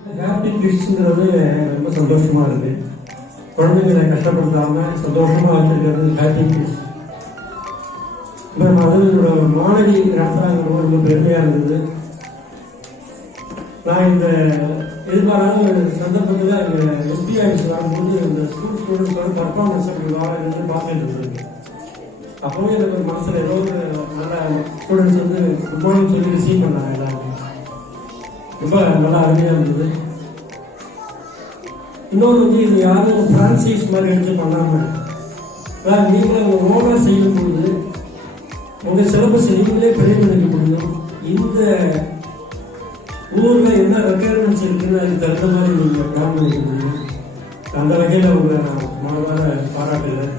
Happy கிட்ஸ்ங்கிறது ரொம்ப சந்தோஷமா இருக்கு. குழந்தைங்களை கஷ்டப்படுத்தாம சந்தோஷமா வச்சிருக்கிறது ஹாப்பி கிட்ஸ். இப்போ அது என்னோட மாணவி நடத்துறாங்க, ரொம்ப பெருமையா இருந்தது. நான் இந்த எதிர்பாராத ஒரு சந்தர்ப்பத்தில் எங்கள் எஸ்பி ஆஃபீஸ் வரும்போது இந்த ஸ்டூடெண்ட்ஸோட பர்ஃபார்மன்ஸ் இருந்து பார்த்துட்டு இருந்தது. அப்போவே எனக்கு ஒரு மனசில் ஏதோ ஒரு நல்ல ஸ்டூடெண்ட்ஸ் வந்து குட் மார்னிங் சொல்லி ரிசீவ் பண்ணாங்க. எல்லாருமே ரொம்ப நல்லா அருமையாக இருந்தது. இன்னொரு வந்து இது யாரும் ஃப்ரான்சைஸ் மாதிரி எடுத்து பண்ணாமல் நீங்கள் உங்கள் ஓனர் செய்யும்போது உங்கள் சிலபஸ் நீங்களே பிழை பண்ணிக்க முடியும். இந்த ஊரில் என்ன ரெக்குயர்மெண்ட்ஸ் இருக்குன்னு அதுக்கு தகுந்த மாதிரி நீங்கள் பிளான் பண்ணிக்க முடியும். அந்த வகையில் உங்களை நான் மனதார பாராட்டுகிறேன்.